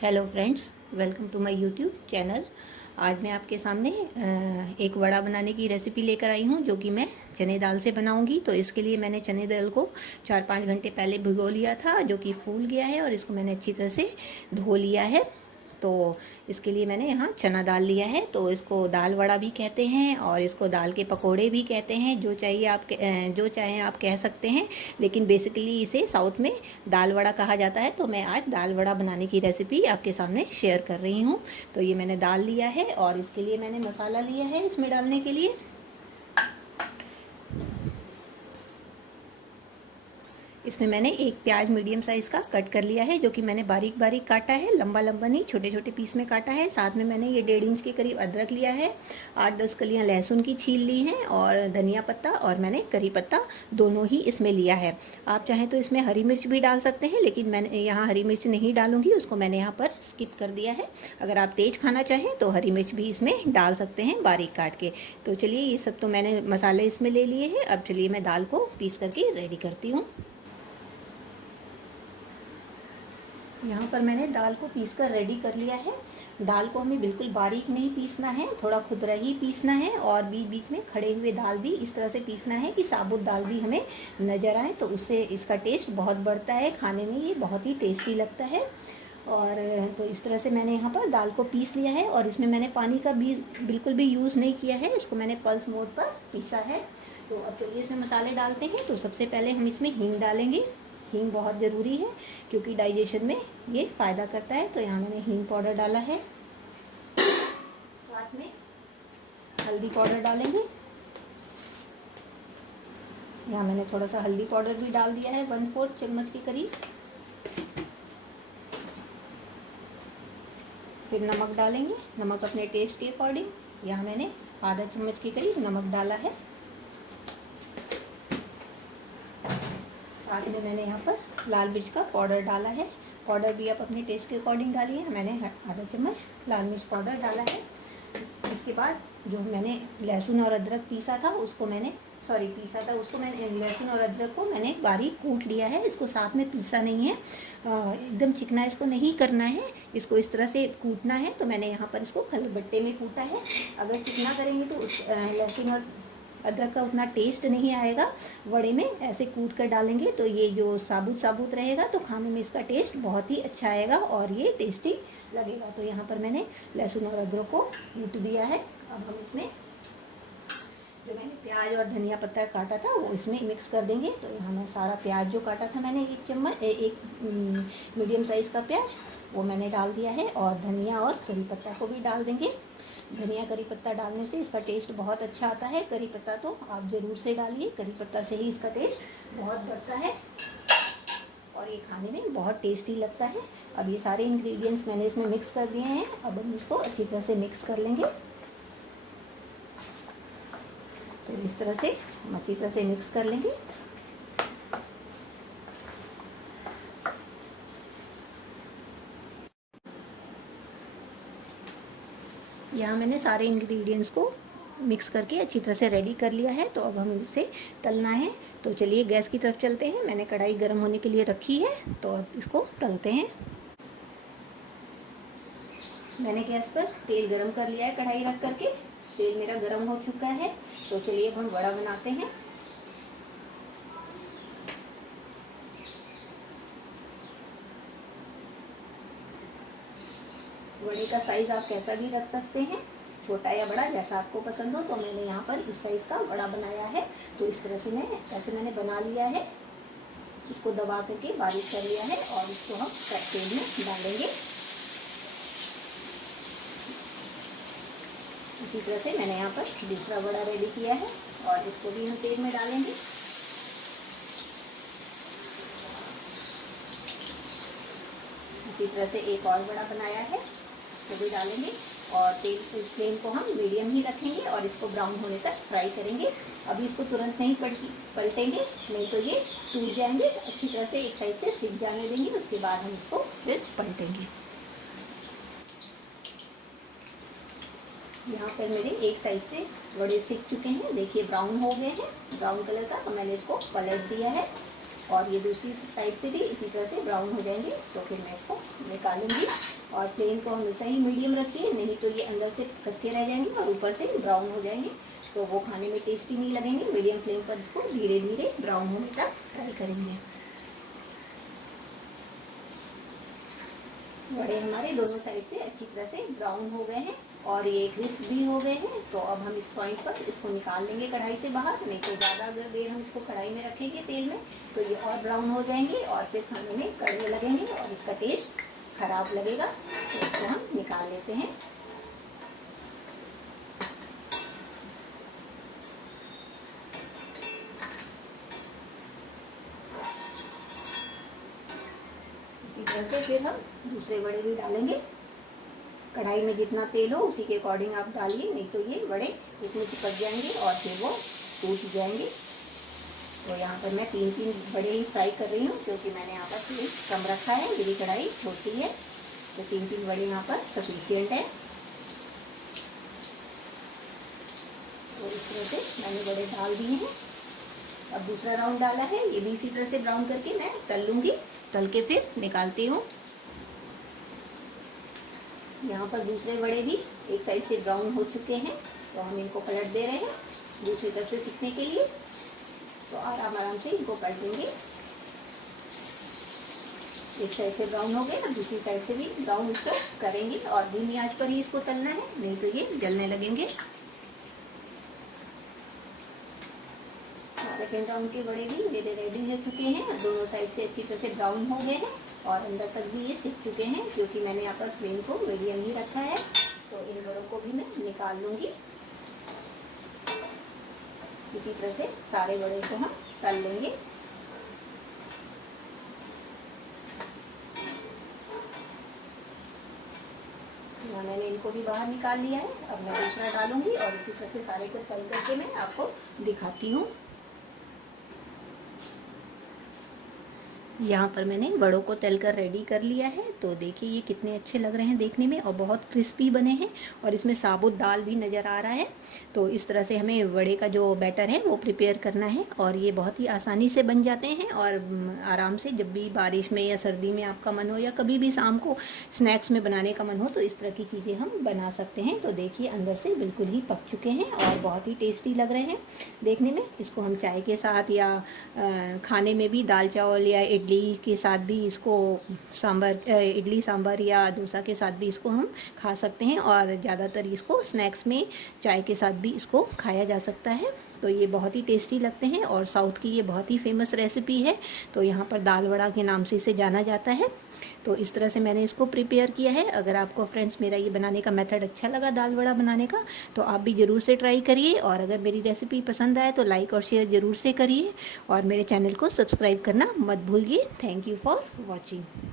Hello friends, welcome to my YouTube channel. आज मैं आपके सामने एक वड़ा बनाने की रेसिपी लेकर आई हूँ, जो कि मैं चने दाल से बनाऊंगी। तो इसके लिए मैंने चने दाल को 4-5 घंटे पहले भिगो लिया था, जो कि फूल गया है, और इसको मैंने अच्छी तरह से धो लिया है। तो इसके लिए मैंने यहाँ चना दाल लिया है। तो इसको दाल वड़ा भी कहते हैं और इसको दाल के पकोड़े भी कहते हैं, जो चाहें आप कह सकते हैं। लेकिन बेसिकली इसे साउथ में दाल वड़ा कहा जाता है। तो मैं आज दाल वड़ा बनाने की रेसिपी आपके सामने शेयर कर रही हूँ। तो ये मैंने दाल लिया है और इसके लिए मैंने मसाला लिया है इसमें डालने के लिए। इसमें मैंने एक प्याज मीडियम साइज़ का कट कर लिया है, जो कि मैंने बारीक बारीक काटा है, लंबा लंबा नहीं, छोटे छोटे पीस में काटा है। साथ में मैंने ये 1.5 इंच के करीब अदरक लिया है, 8-10 कलियां लहसुन की छील ली हैं, और धनिया पत्ता और मैंने करी पत्ता दोनों ही इसमें लिया है। आप चाहें तो इसमें हरी मिर्च भी डाल सकते हैं, लेकिन मैंने यहाँ हरी मिर्च नहीं डालूंगी, उसको मैंने यहाँ पर स्किप कर दिया है। अगर आप तेज़ खाना चाहें तो हरी मिर्च भी इसमें डाल सकते हैं बारीक काट के। तो चलिए, ये सब तो मैंने मसाले इसमें ले लिए हैं। अब चलिए मैं दाल को पीस करके रेडी करती हूँ। यहाँ पर मैंने दाल को पीस कर रेडी कर लिया है। दाल को हमें बिल्कुल बारीक नहीं पीसना है, थोड़ा खुरदरा ही पीसना है, और बीच बीच में खड़े हुए दाल भी इस तरह से पीसना है कि साबुत दाल भी हमें नज़र आए। तो उससे इसका टेस्ट बहुत बढ़ता है, खाने में ये बहुत ही टेस्टी लगता है। और तो इस तरह से मैंने यहाँ पर दाल को पीस लिया है, और इसमें मैंने पानी का भी बिल्कुल भी यूज़ नहीं किया है। इसको मैंने पल्स मोड पर पीसा है। तो अब चलिए इसमें मसाले डालते हैं। तो सबसे पहले हम इसमें हींग डालेंगे। हींग बहुत ज़रूरी है, क्योंकि डाइजेशन में ये फ़ायदा करता है। तो यहाँ मैंने हींग पाउडर डाला है। साथ में हल्दी पाउडर डालेंगे। यहाँ मैंने थोड़ा सा हल्दी पाउडर भी डाल दिया है, 1/4 चम्मच के करीब। फिर नमक डालेंगे, नमक अपने टेस्ट के अकॉर्डिंग। यहाँ मैंने आधा चम्मच के करीब नमक डाला है। साथ में मैंने यहाँ पर लाल मिर्च का पाउडर डाला है। पाउडर भी आप अपने टेस्ट के अकॉर्डिंग डालिए। मैंने आधा चम्मच लाल मिर्च पाउडर डाला है। इसके बाद जो मैंने लहसुन और अदरक पीसा था उसको मैंने लहसुन और अदरक को मैंने बारीक कूट लिया है। इसको साथ में पीसा नहीं है, एकदम चिकना इसको नहीं करना है, इसको इस तरह से कूटना है। तो मैंने यहाँ पर इसको खलबट्टे में कूटा है। अगर चिकना करेंगे तो उस लहसुन और अदरक का उतना टेस्ट नहीं आएगा। वड़े में ऐसे कूट कर डालेंगे तो ये जो साबुत साबुत रहेगा, तो खाने में इसका टेस्ट बहुत ही अच्छा आएगा और ये टेस्टी लगेगा। तो यहाँ पर मैंने लहसुन और अदरक को कूट दिया है। अब हम इसमें जो मैंने प्याज और धनिया पत्ता काटा था वो इसमें मिक्स कर देंगे। तो यहाँ मैं सारा प्याज जो काटा था मैंने, एक मीडियम साइज़ का प्याज, वो मैंने डाल दिया है। और धनिया और करी पत्ता को भी डाल देंगे। धनिया करी पत्ता डालने से इसका टेस्ट बहुत अच्छा आता है। करी पत्ता तो आप ज़रूर से डालिए, करी पत्ता से ही इसका टेस्ट बहुत बढ़ता है और ये खाने में बहुत टेस्टी लगता है। अब ये सारे इंग्रेडिएंट्स मैंने इसमें मिक्स कर दिए हैं। अब हम इसको अच्छी तरह से मिक्स कर लेंगे। तो इस तरह से हम अच्छी तरह से मिक्स कर लेंगे। यहाँ मैंने सारे इंग्रेडिएंट्स को मिक्स करके अच्छी तरह से रेडी कर लिया है। तो अब हम इसे तलना है। तो चलिए गैस की तरफ चलते हैं। मैंने कढ़ाई गर्म होने के लिए रखी है, तो अब इसको तलते हैं। मैंने गैस पर तेल गर्म कर लिया है कढ़ाई रख करके। तेल मेरा गर्म हो चुका है। तो चलिए अब हम वड़ा बनाते हैं। वड़े का साइज़ आप कैसा भी रख सकते हैं, छोटा या बड़ा, जैसा आपको पसंद हो। तो मैंने यहाँ पर इस साइज़ का वड़ा बनाया है। तो इस तरह से मैंने बना लिया है। इसको दबा करके बारीक कर लिया है और इसको हम तेल में डालेंगे। इसी तरह से मैंने यहाँ पर दूसरा वड़ा रेडी किया है और इसको भी हम तेल में डालेंगे। इसी तरह से एक और वड़ा बनाया है, इसको भी डालेंगे और तेल फ्लेम को हम मीडियम ही रखेंगे और इसको ब्राउन होने तक फ्राई करेंगे। अभी इसको तुरंत नहीं पलटेंगे, नहीं तो ये टूट जाएंगे। अच्छी तरह से एक साइड से सिक जाने देंगे, उसके बाद हम इसको फिर पलटेंगे। यहाँ पर मेरे एक साइड से वड़े सिक चुके हैं, देखिए ब्राउन हो गए हैं, ब्राउन कलर का। तो मैंने इसको पलट दिया है और ये दूसरी साइड से भी इसी तरह से ब्राउन हो जाएंगे। तो फिर मैं इसको निकालूंगी। और फ्लेम को हमेशा ही मीडियम रखिए, नहीं तो ये अंदर से कच्चे रह जाएंगे और ऊपर से ब्राउन हो जाएंगे, तो वो खाने में टेस्टी नहीं लगेंगे। मीडियम फ्लेम पर इसको धीरे धीरे ब्राउन होने तक फ्राई करेंगे। बड़े हमारे दोनों साइड से अच्छी तरह से ब्राउन हो गए हैं और ये क्रिस्प भी हो गए हैं। तो अब हम इस पॉइंट पर इसको निकाल लेंगे कढ़ाई से बाहर, नहीं तो ज़्यादा अगर देर हम इसको कढ़ाई में रखेंगे तेल में तो ये और ब्राउन हो जाएंगे और फिर खाने में कड़वे लगेंगे और इसका टेस्ट खराब लगेगा। तो इसको हम निकाल लेते हैं। इसी तरह से फिर हम दूसरे बड़े भी डालेंगे। कढ़ाई में जितना तेल हो उसी के अकॉर्डिंग आप डालिए, नहीं तो ये बड़े इसमें चिपक जाएंगे और फिर वो टूट जाएंगे। तो यहाँ पर मैं 3 बड़े ही फ्राई कर रही हूँ, क्योंकि मैंने यहाँ पर तेल कम रखा है, मेरी कढ़ाई छोटी है, तो 3 बड़े यहाँ पर सफिशिएंट है। तो इस तरह से मैंने बड़े डाल दिए हैं। अब दूसरा राउंड डाला है, ये भी इसी तरह से ब्राउन करके मैं तल लूँगी, तल के फिर निकालती हूँ। यहाँ पर दूसरे बड़े भी एक साइड से ब्राउन हो चुके हैं, तो हम इनको पलट दे रहे हैं दूसरी तरफ से सीखने के लिए। तो आराम आराम से इनको पलटेंगे। एक साइड से ब्राउन हो गए, दूसरी साइड से भी ब्राउन इसको करेंगे और धीमी आंच पर ही इसको तलना है, नहीं तो ये जलने लगेंगे। सेकेंड राउंड के बड़े भी मेरे रेडी हो चुके हैं, दोनों साइड से अच्छी तरह से ब्राउन हो गए हैं और अंदर तक भी ये सिक चुके हैं, क्योंकि मैंने यहाँ पर फ्लेम को मीडियम ही रखा है। तो इन बड़ों को भी मैं निकाल लूँगी। इसी तरह से सारे बड़े को हम तल लेंगे। यहाँ मैंने इनको भी बाहर निकाल लिया है। अब मैं दूसरा डालूंगी और इसी तरह से सारे को तल करके मैं आपको दिखाती हूँ। यहाँ पर मैंने बड़ों को तल कर रेडी कर लिया है। तो देखिए ये कितने अच्छे लग रहे हैं देखने में और बहुत क्रिस्पी बने हैं और इसमें साबुत दाल भी नज़र आ रहा है। तो इस तरह से हमें वड़े का जो बैटर है वो प्रिपेयर करना है और ये बहुत ही आसानी से बन जाते हैं। और आराम से जब भी बारिश में या सर्दी में आपका मन हो या कभी भी शाम को स्नैक्स में बनाने का मन हो तो इस तरह की चीज़ें हम बना सकते हैं। तो देखिए अंदर से बिल्कुल ही पक चुके हैं और बहुत ही टेस्टी लग रहे हैं देखने में। इसको हम चाय के साथ या खाने में भी दाल चावल या इडली के साथ भी इसको इडली सांभर या डोसा के साथ भी इसको हम खा सकते हैं और ज़्यादातर इसको स्नैक्स में चाय के साथ भी इसको खाया जा सकता है। तो ये बहुत ही टेस्टी लगते हैं और साउथ की ये बहुत ही फेमस रेसिपी है। तो यहाँ पर दाल वड़ा के नाम से इसे जाना जाता है। तो इस तरह से मैंने इसको प्रिपेयर किया है। अगर आपको फ्रेंड्स मेरा ये बनाने का मेथड अच्छा लगा दाल वड़ा बनाने का तो आप भी ज़रूर से ट्राई करिए और अगर मेरी रेसिपी पसंद आए तो लाइक और शेयर ज़रूर से करिए और मेरे चैनल को सब्सक्राइब करना मत भूलिए। Thank you for watching.